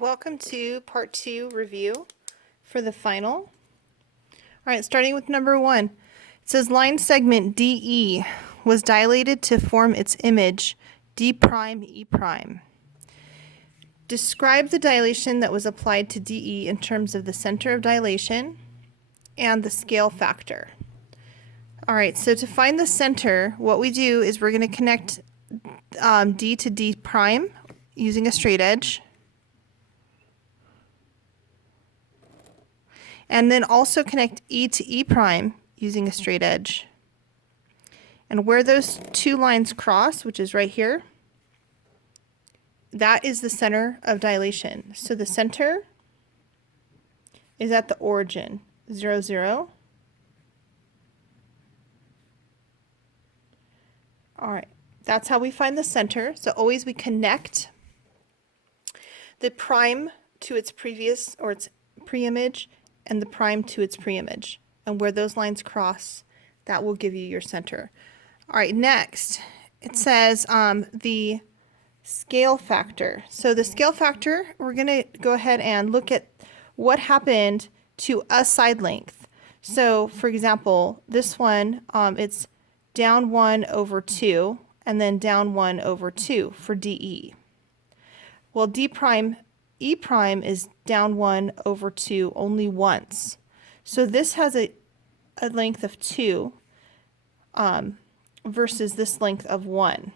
Welcome to part 2 review for the final. All right, starting with number 1. It says line segment DE was dilated to form its image D prime E prime. Describe the dilation that was applied to DE in terms of the center of dilation and the scale factor. All right, so to find the center, what we do is we're going to connect D to D prime using a straight edge. And then also connect E to E prime using a straight edge. And where those two lines cross, which is right here, that is the center of dilation. So the center is at the origin, 0, 0. All right, that's how we find the center. So always we connect the prime to its previous or its pre-image and the prime to its preimage. And where those lines cross, that will give you your center. All right, next, it says the scale factor. So the scale factor, we're going to go ahead and look at what happened to a side length. So, for example, this one, it's down 1 over 2, and then down 1 over 2 for DE. Well, D prime E prime is down 1 over 2 only once. So this has a length of 2 versus this length of 1.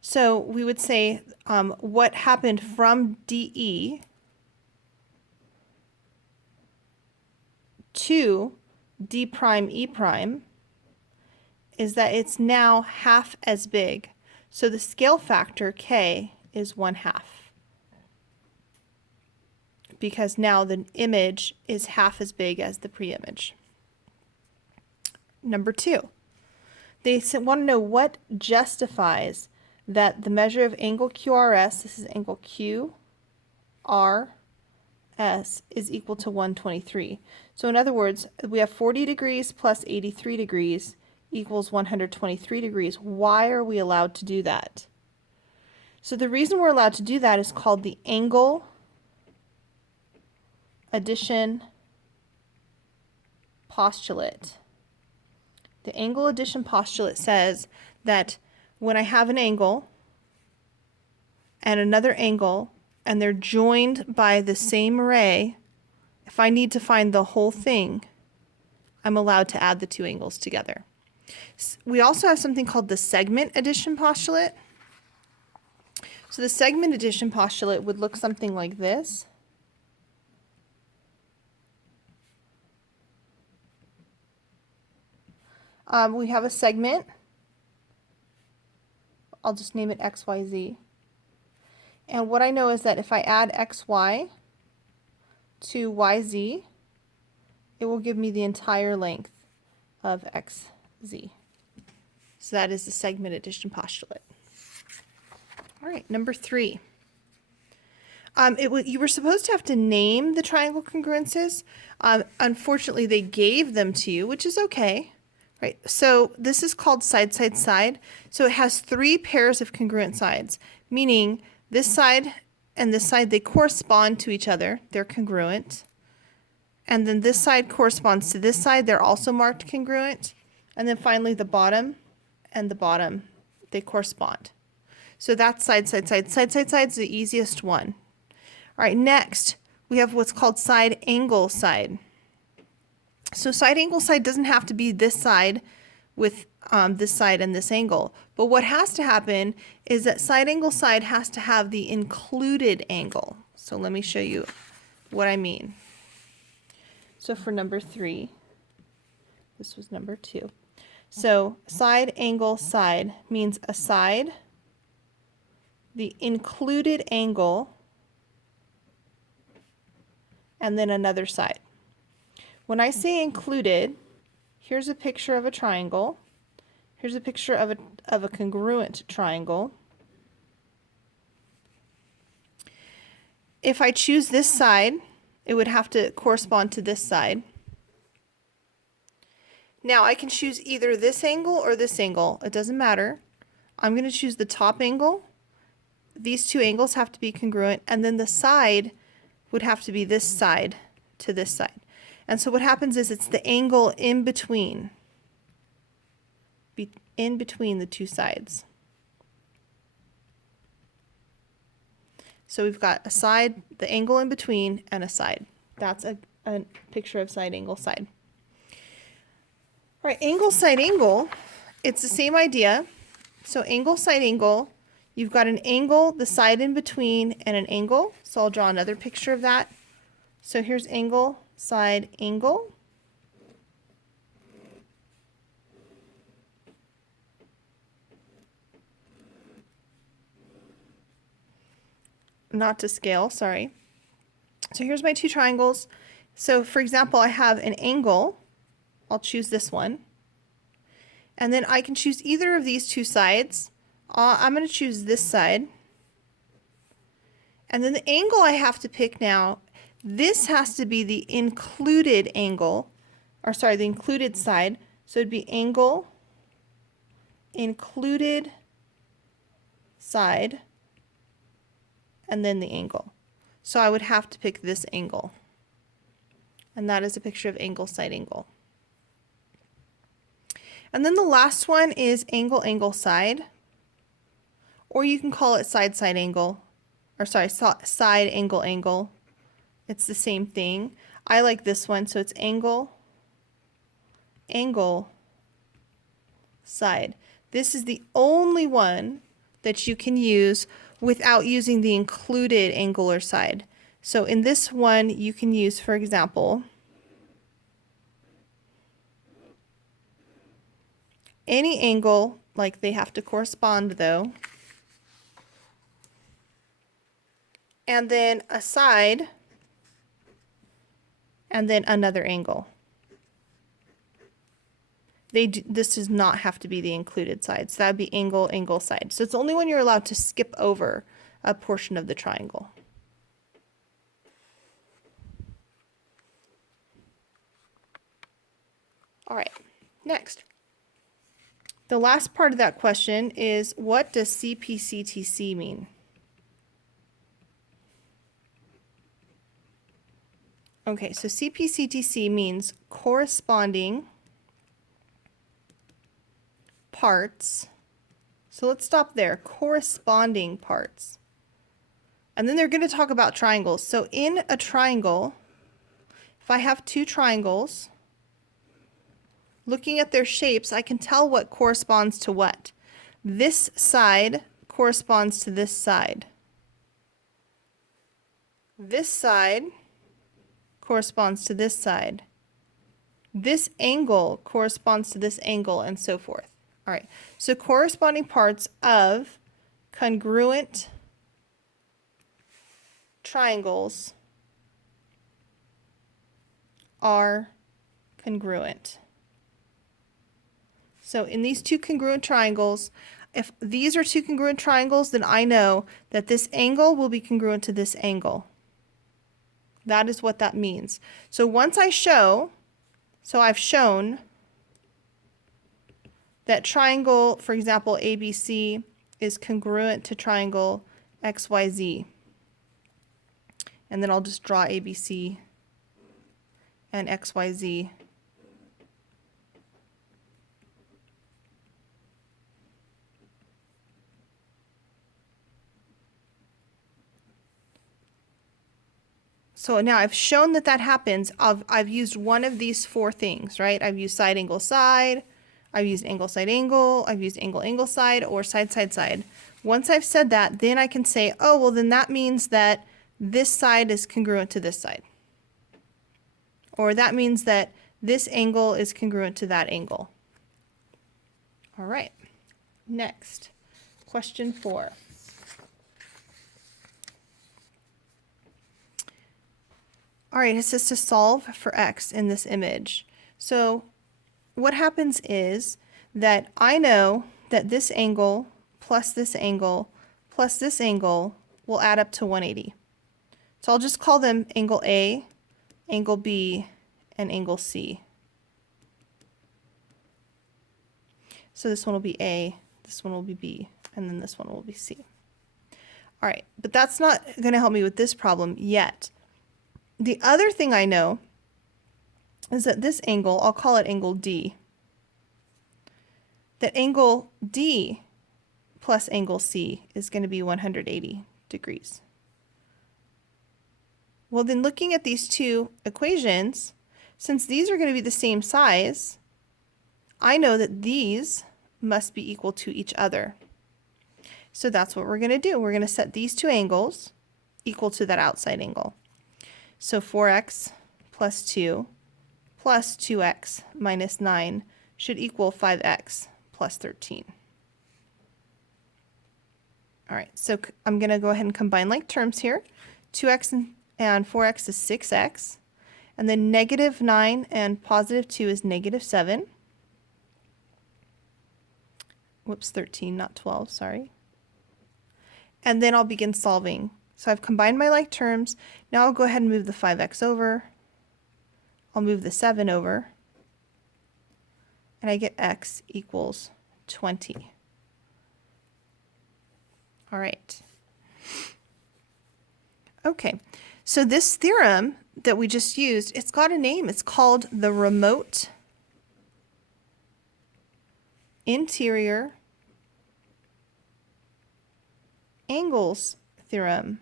So we would say what happened from DE to D prime E prime is that it's now half as big. So the scale factor, K, is 1/2. Because now the image is half as big as the pre-image. Number 2, they want to know what justifies that the measure of angle QRS, this is angle QRS, is equal to 123. So in other words, we have 40 degrees plus 83 degrees equals 123 degrees. Why are we allowed to do that? So the reason we're allowed to do that is called the angle addition postulate. The angle addition postulate says that when I have an angle and another angle and they're joined by the same ray, if I need to find the whole thing, I'm allowed to add the two angles together. We also have something called the segment addition postulate. So the segment addition postulate would look something like this. We have a segment. I'll just name it XYZ. And what I know is that if I add XY to YZ, it will give me the entire length of XZ. So that is the segment addition postulate. All right, number 3. You were supposed to have to name the triangle congruences. Unfortunately, they gave them to you, which is okay. Right. So this is called side, side, side. So it has 3 pairs of congruent sides, meaning this side and this side, they correspond to each other. They're congruent. And then this side corresponds to this side. They're also marked congruent. And then finally the bottom and the bottom, they correspond. So that's side, side, side. Side, side, side is the easiest one. All right, next we have what's called side angle side. So side angle side doesn't have to be this side with this side and this angle. But what has to happen is that side angle side has to have the included angle. So let me show you what I mean. So for number 3, this was number 2. So side angle side means a side, the included angle, and then another side. When I say included, here's a picture of a triangle. Here's a picture of a congruent triangle. If I choose this side, it would have to correspond to this side. Now I can choose either this angle or this angle. It doesn't matter. I'm going to choose the top angle these two angles have to be congruent, and then the side would have to be this side to this side. And so what happens is it's the angle in between the two sides. So we've got a side, the angle in between, and a side. That's a picture of side, angle, side. All right, angle, side, angle, it's the same idea. So angle, side, angle, you've got an angle, the side in between, and an angle. So I'll draw another picture of that. So here's angle, side, angle. Not to scale, sorry. So here's my two triangles. So for example, I have an angle. I'll choose this one. And then I can choose either of these two sides. I'm going to choose this side. And then the angle I have to pick now, this has to be the included angle, or sorry, the included side. So it'd be angle, included side, and then the angle. So I would have to pick this angle. And that is a picture of angle, side, angle. And then the last one is angle, angle, side. Or you can call it side, side, angle. Or sorry, side, angle, angle. It's the same thing. I like this one, so it's angle, angle, side. This is the only one that you can use without using the included angle or side. So in this one, you can use, for example, any angle, like they have to correspond though, and then a side, and then another angle. This does not have to be the included side. So that would be angle, angle, side. So it's only when you're allowed to skip over a portion of the triangle. All right, next. The last part of that question is, what does CPCTC mean? Okay, so CPCTC means corresponding parts. So let's stop there, corresponding parts. And then they're going to talk about triangles. So in a triangle, if I have two triangles, looking at their shapes, I can tell what corresponds to what. This side corresponds to this side. This side corresponds to this side. This angle corresponds to this angle, and so forth. All right, so corresponding parts of congruent triangles are congruent. So in these two congruent triangles, if these are two congruent triangles, then I know that this angle will be congruent to this angle. That is what that means. So once I show, so I've shown that triangle, for example, ABC is congruent to triangle XYZ. And then I'll just draw ABC and XYZ. So now I've shown that that happens. I've used one of these four things, right? I've used side, angle, side. I've used angle, side, angle. I've used angle, angle, side, or side, side, side. Once I've said that, then I can say, oh, well, then that means that this side is congruent to this side. Or that means that this angle is congruent to that angle. All right. Next, question 4. All right, it says to solve for x in this image. So what happens is that I know that this angle plus this angle plus this angle will add up to 180. So I'll just call them angle A, angle B, and angle C. So this one will be A, this one will be B, and then this one will be C. All right, but that's not going to help me with this problem yet. The other thing I know is that this angle, I'll call it angle D, that angle D plus angle C is going to be 180 degrees. Well, then looking at these two equations, since these are going to be the same size, I know that these must be equal to each other. So that's what we're going to do. We're going to set these two angles equal to that outside angle. So 4x plus 2 plus 2x minus 9 should equal 5x plus 13. All right, so I'm going to go ahead and combine like terms here. 2x and 4x is 6x. And then negative 9 and positive 2 is negative 7. Whoops, 13, not 12, sorry. And then I'll begin solving. So I've combined my like terms. Now I'll go ahead and move the 5x over. I'll move the 7 over. And I get x equals 20. All right. Okay, so this theorem that we just used, it's got a name. It's called the remote interior angles theorem.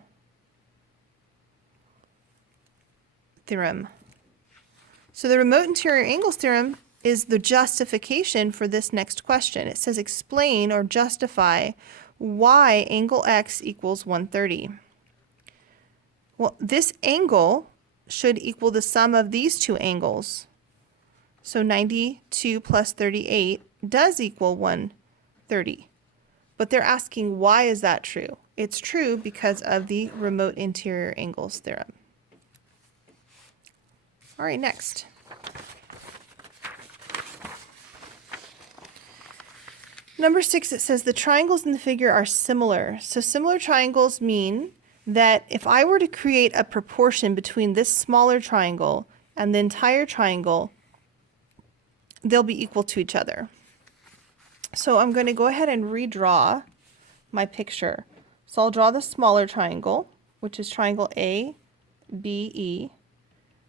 So the remote interior angles theorem is the justification for this next question. It says explain or justify why angle x equals 130. Well, this angle should equal the sum of these two angles. So 92 plus 38 does equal 130. But they're asking, why is that true? It's true because of the remote interior angles theorem. All right, next. Number 6, it says the triangles in the figure are similar. So similar triangles mean that if I were to create a proportion between this smaller triangle and the entire triangle, they'll be equal to each other. So I'm going to go ahead and redraw my picture. So I'll draw the smaller triangle, which is triangle ABE.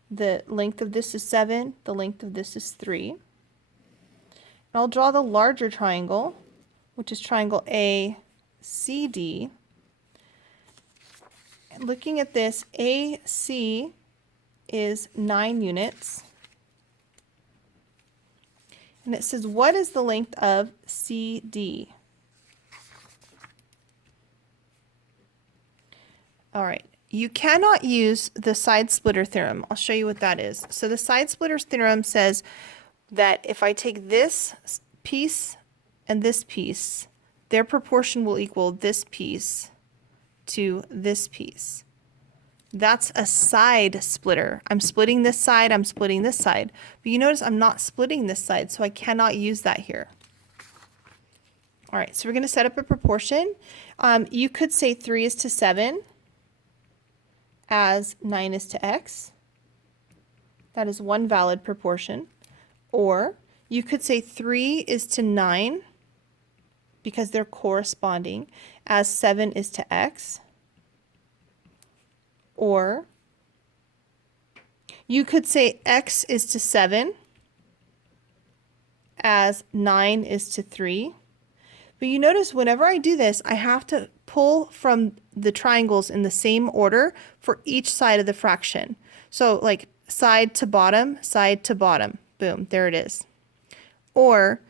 The length of this is 7, the length of this is 3. And I'll draw the larger triangle, which is triangle ACD. And looking at this, AC is 9 units. And it says, what is the length of CD? All right, you cannot use the side splitter theorem. I'll show you what that is. So the side splitter theorem says that if I take this piece and this piece, their proportion will equal this piece to this piece. That's a side splitter. I'm splitting this side, I'm splitting this side. But you notice I'm not splitting this side, so I cannot use that here. All right, so we're going to set up a proportion. You could say 3 is to 7 as 9 is to x. That is one valid proportion. Or you could say 3 is to 9 because they're corresponding as 7 is to x. Or you could say x is to 7 as 9 is to 3. But you notice whenever I do this, I have to pull from the triangles in the same order for each side of the fraction. So like side to bottom, boom, there it is. Or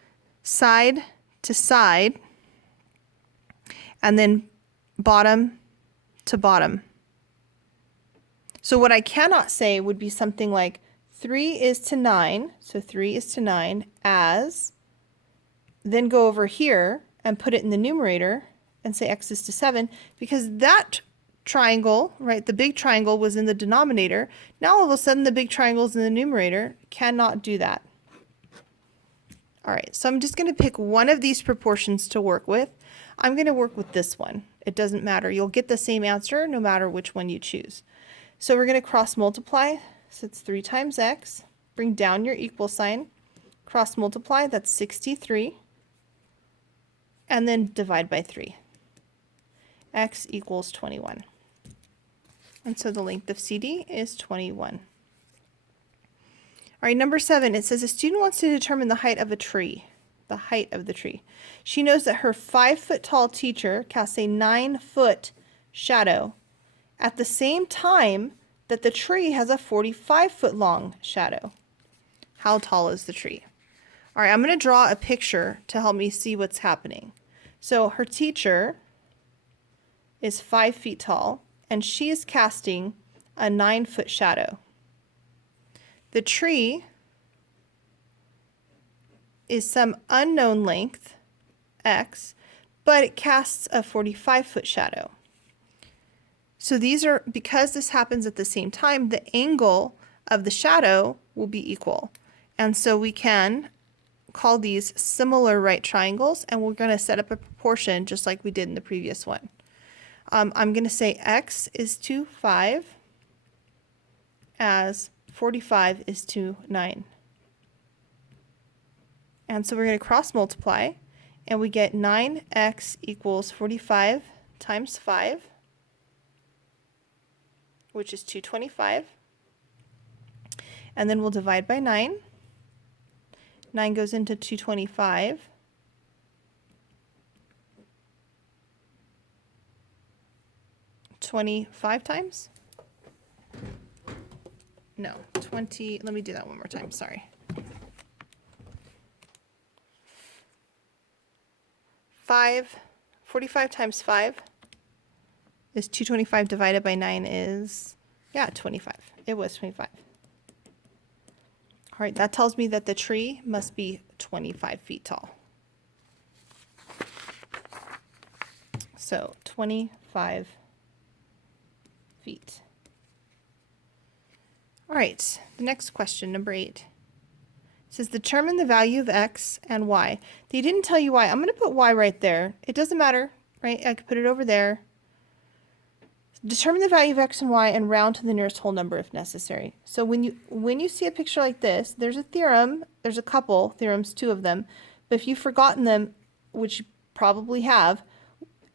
side to side, and then bottom to bottom. So what I cannot say would be something like 3 is to 9, so 3 is to 9 as, then go over here and put it in the numerator and say x is to 7, because that triangle, right, the big triangle was in the denominator. Now all of a sudden the big triangle is in the numerator. Cannot do that. All right, so I'm just going to pick one of these proportions to work with. I'm going to work with this one. It doesn't matter. You'll get the same answer no matter which one you choose. So we're going to cross multiply. So it's 3 times x. Bring down your equal sign. Cross multiply, that's 63. And then divide by 3. x equals 21. And so the length of CD is 21. All right, number 7, it says a student wants to determine the height of a tree, the height of the tree. She knows that her 5-foot-tall teacher casts a 9-foot shadow at the same time that the tree has a 45-foot-long shadow. How tall is the tree? All right, I'm going to draw a picture to help me see what's happening. So her teacher is 5 feet tall, and she is casting a 9-foot shadow. The tree is some unknown length, x, but it casts a 45-foot shadow. So these are, because this happens at the same time, the angle of the shadow will be equal. And so we can call these similar right triangles, and we're going to set up a proportion just like we did in the previous one. I'm going to say x is to 5 as 45 is to 9. And so we're going to cross multiply, and we get 9x equals 45 times 5, which is 225. And then we'll divide by 9. 9 goes into 225. $25 times? No, 20, let me do that one more time, sorry. 45 times 5 is 225 divided by 9 is, yeah, 25. It was 25. All right, that tells me that the tree must be 25 feet tall. So 25 feet. All right, the next question, number 8. It says determine the value of x and y. They didn't tell you y. I'm going to put y right there. It doesn't matter, right? I could put it over there. Determine the value of x and y and round to the nearest whole number if necessary. So when you see a picture like this, there's a theorem. There's a couple theorems, 2 of them. But if you've forgotten them, which you probably have,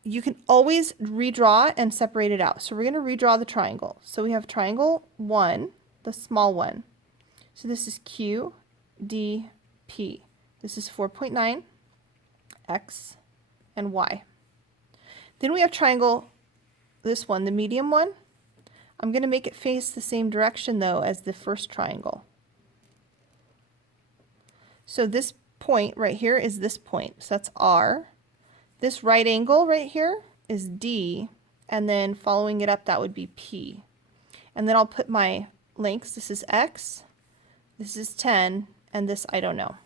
you can always redraw and separate it out. So we're going to redraw the triangle. So we have triangle 1, the small one. So this is Q, D, P. This is 4.9, X, and Y. Then we have triangle, this one, the medium one. I'm going to make it face the same direction, though, as the first triangle. So this point right here is this point. So that's R. This right angle right here is D. And then following it up, that would be P. And then I'll put my lengths. This is X. This is 10. And this, I don't know.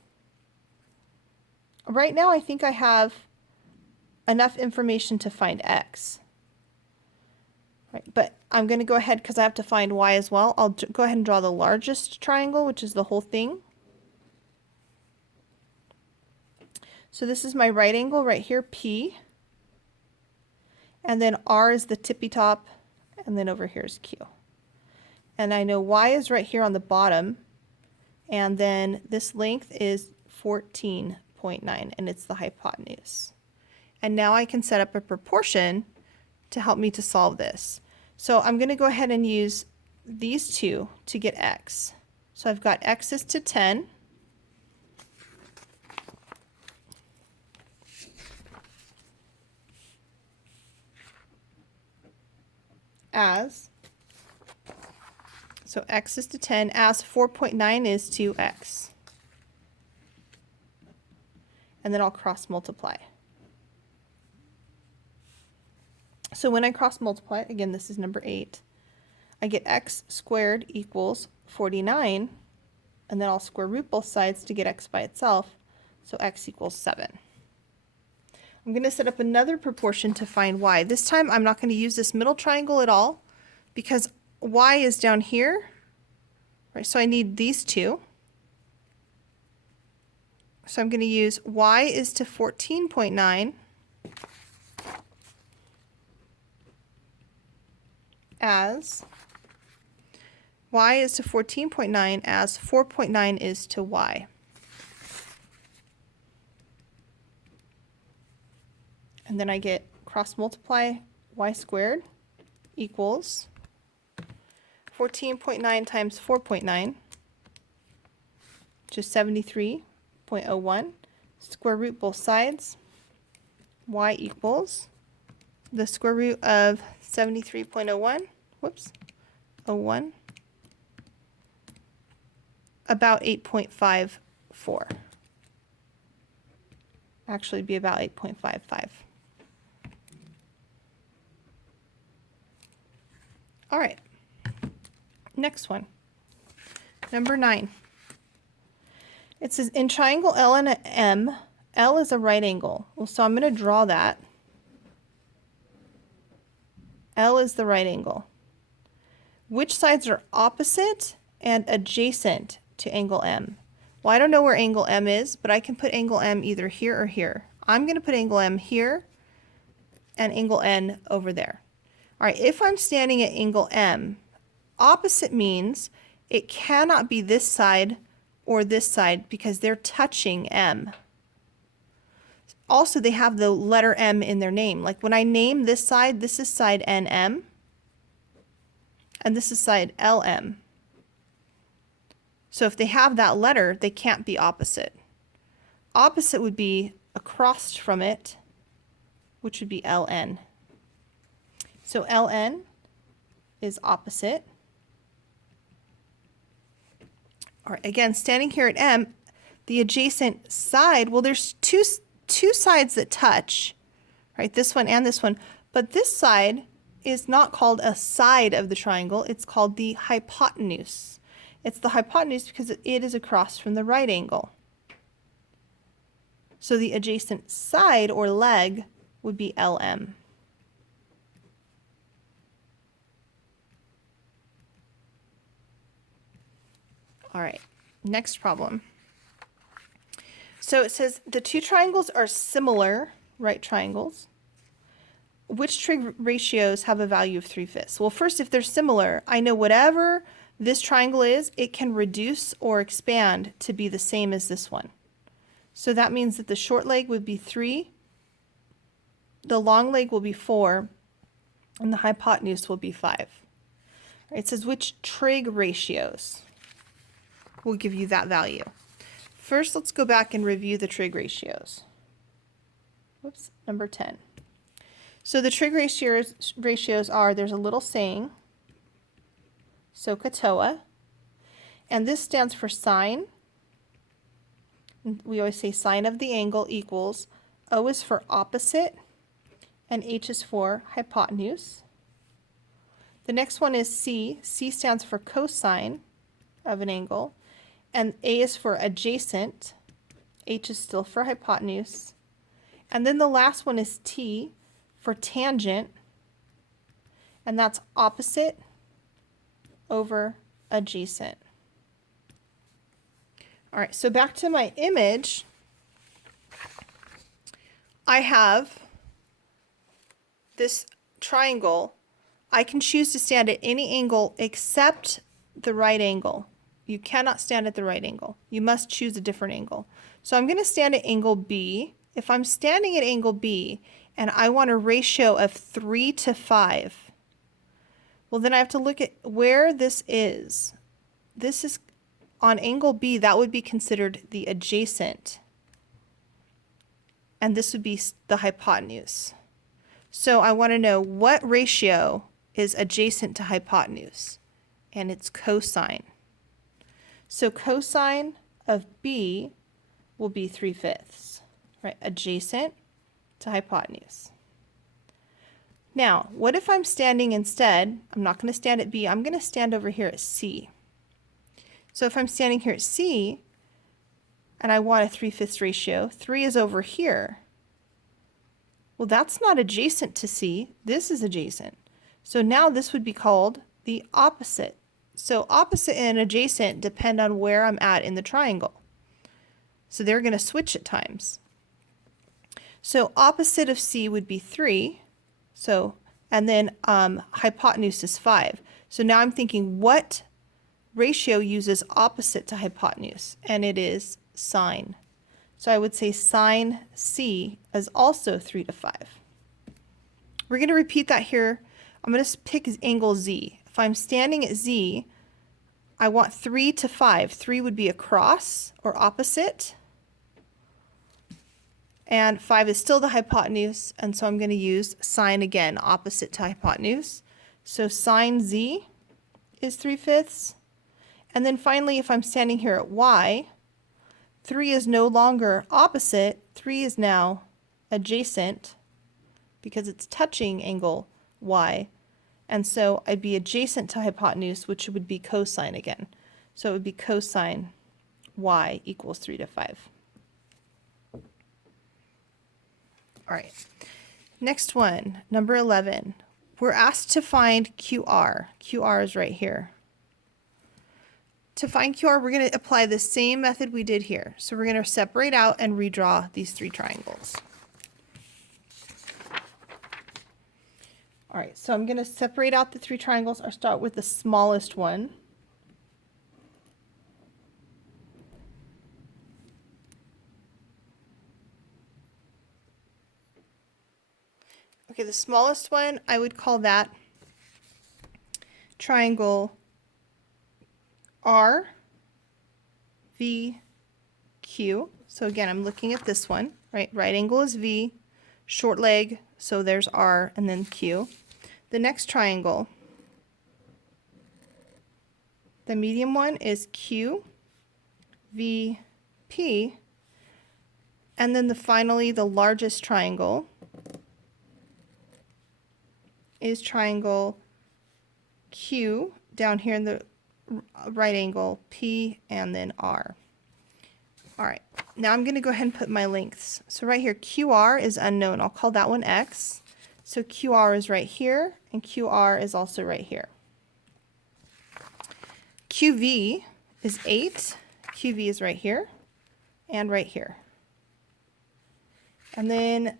Right now, I think I have enough information to find X. Right, but I'm going to go ahead because I have to find Y as well. I'll go ahead and draw the largest triangle, which is the whole thing. So this is my right angle right here, P. And then R is the tippy top, and then over here is Q. And I know Y is right here on the bottom. And then this length is 14.9, and it's the hypotenuse. And now I can set up a proportion to help me to solve this. So I'm going to go ahead and use these two to get X. So I've got X is to 10. As, so X is to 10 as 4.9 is to X. And then I'll cross multiply. So when I cross multiply, again, this is number 8, I get X squared equals 49, and then I'll square root both sides to get X by itself, so X equals 7. I'm going to set up another proportion to find Y. This time I'm not going to use this middle triangle at all because Y is down here, right? So I need these two. So I'm going to use Y is to 14.9 as Y is to 14.9 as 4.9 is to Y. And then I get cross multiply y squared equals 14.9 times 4.9, which is 73.01. Square root both sides. Y equals the square root of 73.01, whoops, 01, about 8.54. Actually, it'd be about 8.55. All right, next one, number 9. It says in triangle L and M, L is a right angle. Well, so I'm going to draw that. L is the right angle. Which sides are opposite and adjacent to angle M? Well, I don't know where angle M is, but I can put angle M either here or here. I'm going to put angle M here and angle N over there. All right, if I'm standing at angle M, opposite means it cannot be this side or this side because they're touching M. Also, they have the letter M in their name. Like when I name this side, this is side NM, and this is side LM. So if they have that letter, they can't be opposite. Opposite would be across from it, which would be LN. So LN is opposite. All right, again, standing here at M, the adjacent side, well, there's two sides that touch, right? This one and this one. But this side is not called a side of the triangle. It's called the hypotenuse. It's the hypotenuse because it is across from the right angle. So the adjacent side or leg would be LM. All right, next problem. So it says the two triangles are similar, right triangles. Which trig ratios have a value of 3/5? Well, first, if they're similar, I know whatever this triangle is, it can reduce or expand to be the same as this one. So that means that the short leg would be 3, the long leg will be 4, and the hypotenuse will be 5. It says which trig ratios will give you that value. First, let's go back and review the trig ratios. Whoops, number 10. So the trig ratios are, there's a little saying, SOHCAHTOA, and this stands for sine. We always say sine of the angle equals, O is for opposite, and H is for hypotenuse. The next one is C. C stands for cosine of an angle, and A is for adjacent. H is still for hypotenuse. And then the last one is T for tangent, and that's opposite over adjacent. All right, so back to my image. I have this triangle. I can choose to stand at any angle except the right angle. You cannot stand at the right angle. You must choose a different angle. So I'm going to stand at angle B. If I'm standing at angle B and I want a ratio of 3:5, well, then I have to look at where this is. This is on angle B, that would be considered the adjacent. And this would be the hypotenuse. So I want to know what ratio is adjacent to hypotenuse. And it's cosine. So cosine of B will be 3/5, right? Adjacent to hypotenuse. Now, what if I'm standing instead? I'm not going to stand at B. I'm going to stand over here at C. So if I'm standing here at C and I want a 3/5 ratio, 3 is over here. Well, that's not adjacent to C. This is adjacent. So now this would be called the opposite. So opposite and adjacent depend on where I'm at in the triangle. So they're going to switch at times. So opposite of C would be 3. So, and then hypotenuse is 5. So now I'm thinking what ratio uses opposite to hypotenuse? And it is sine. So I would say sine C is also 3:5. We're going to repeat that here. I'm going to pick angle Z. If I'm standing at Z, I want 3 to 5. 3 would be across or opposite. And 5 is still the hypotenuse, and so I'm going to use sine again, opposite to hypotenuse. So sine Z is 3/5. And then finally, if I'm standing here at Y, 3 is no longer opposite. 3 is now adjacent because it's touching angle Y. And so I'd be adjacent to hypotenuse, which would be cosine again. So it would be cosine Y equals 3 to 5. All right. Next one, number 11. We're asked to find QR. QR is right here. To find QR, we're going to apply the same method we did here. So we're going to separate out and redraw these 3 triangles. All right, so I'm going to separate out the 3 triangles. I'll start with the smallest one. Okay, the smallest one, I would call that triangle RVQ. So again, I'm looking at this one, right? Right angle is V, short leg, so there's R and then Q. The next triangle, the medium one is QVP, and then finally the largest triangle is triangle Q down here in the right angle, P and then R. All right, now I'm going to go ahead and put my lengths. So right here, QR is unknown. I'll call that one X. So QR is right here, and QR is also right here. QV is 8. QV is right here and right here. And then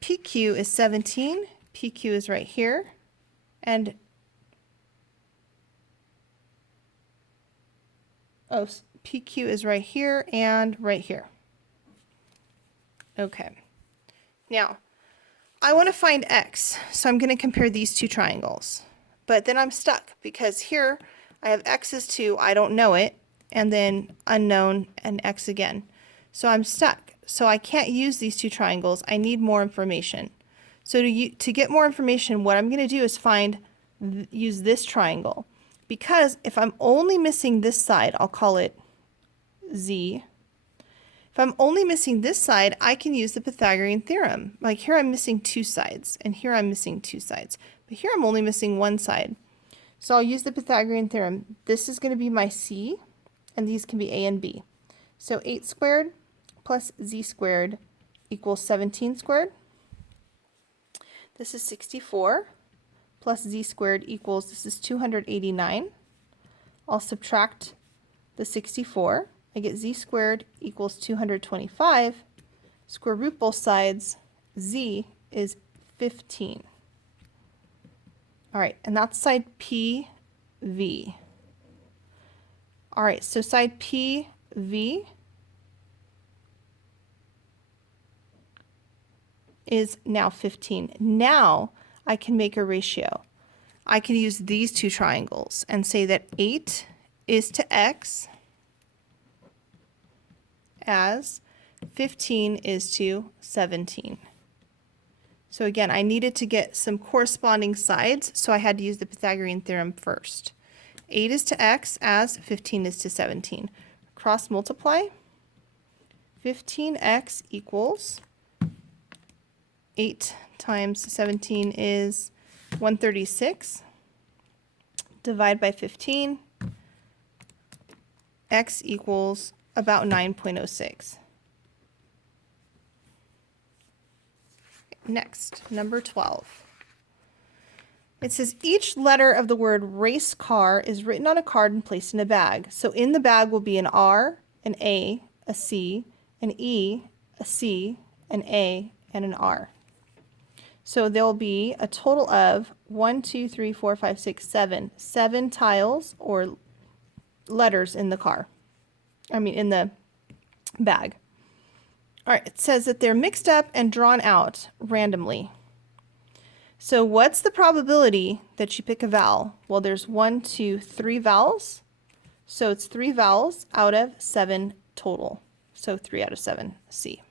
PQ is 17. PQ is right here. And PQ is right here and right here. Okay. Now, I want to find X, so I'm going to compare these 2 triangles. But then I'm stuck because here I have X is 2, I don't know it, and then unknown and X again. So I'm stuck. So I can't use these 2 triangles. I need more information. So to get more information, what I'm going to do is use this triangle. Because if I'm only missing this side, I'll call it Z. If I'm only missing this side, I can use the Pythagorean theorem. Like here I'm missing 2 sides, and here I'm missing 2 sides. But here I'm only missing 1 side. So I'll use the Pythagorean theorem. This is going to be my C, and these can be A and B. So 8 squared plus Z squared equals 17 squared. This is 64 plus Z squared equals, this is 289. I'll subtract the 64. I get Z squared equals 225. Square root both sides. Z is 15. All right, and that's side PV. All right, so side PV is now 15. Now I can make a ratio. I can use these 2 triangles and say that 8 is to X as 15 is to 17. So again, I needed to get some corresponding sides, so I had to use the Pythagorean theorem first. 8 is to X as 15 is to 17. Cross multiply. 15X equals 8 times 17 is 136. Divide by 15. X equals about 9.06. Next, number 12. It says each letter of the word race car is written on a card and placed in a bag. So in the bag will be an R, an A, a C, an E, a C, an A, and an R. So there'll be a total of 1, 2, 3, 4, 5, 6, 7. 7 tiles or letters in the car. In the bag. All right, it says that they're mixed up and drawn out randomly. So what's the probability that you pick a vowel? Well, there's 1, 2, 3 vowels. So it's 3 vowels out of 7 total. So 3 out of 7, C.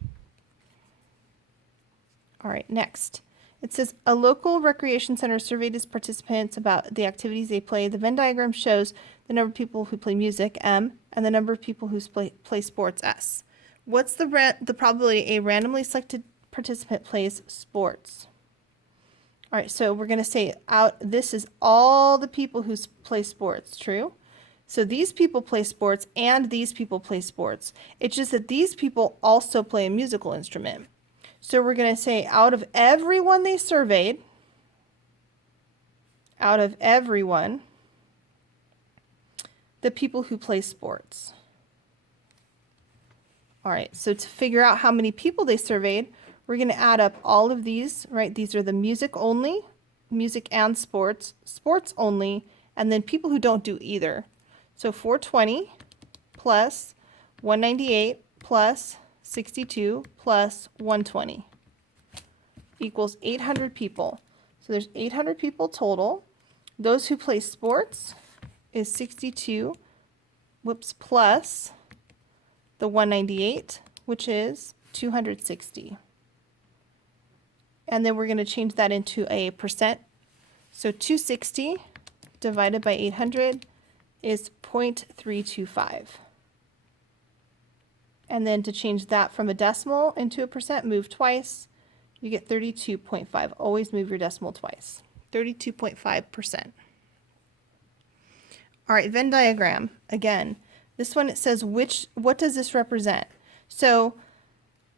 All right, next. It says a local recreation center surveyed its participants about the activities they play. The Venn diagram shows the number of people who play music, M, and the number of people who play sports, S. What's the probability a randomly selected participant plays sports? All right, so we're going to say this is all the people who play sports, true? So these people play sports and these people play sports. It's just that these people also play a musical instrument. So we're going to say out of everyone they surveyed, out of everyone, the people who play sports. All right, so to figure out how many people they surveyed, we're going to add up all of these, right? These are the music only, music and sports, sports only, and then people who don't do either. So 420 plus 198 plus 62 plus 120 equals 800 people. So there's 800 people total. Those who play sports is 62, plus the 198, which is 260. And then we're going to change that into a percent. So 260 divided by 800 is 0.325. And then to change that from a decimal into a percent, move twice. You get 32.5. Always move your decimal twice. 32.5%. All right, Venn diagram. Again, this one, it says what does this represent? So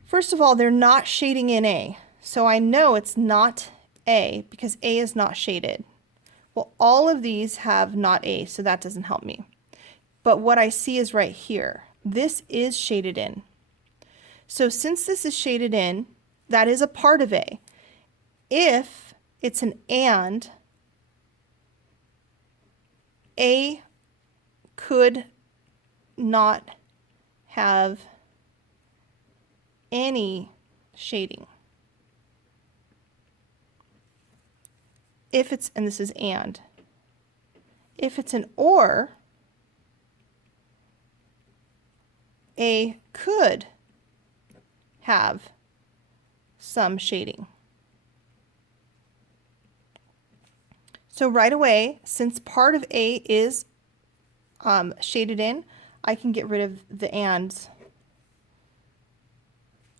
first of all, they're not shading in A. So I know it's not A because A is not shaded. Well, all of these have not A, so that doesn't help me. But what I see is right here. This is shaded in. So since this is shaded in, that is a part of A. If it's an and, A could not have any shading. If it's, and this is and, if it's an or, A could have some shading. So right away, since part of A is shaded in, I can get rid of the ands.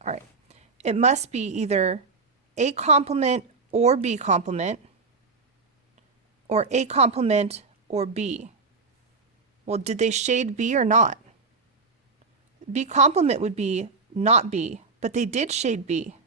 All right. It must be either A complement or B complement, or A complement or B. Well, did they shade B or not? B complement would be not B, but they did shade B.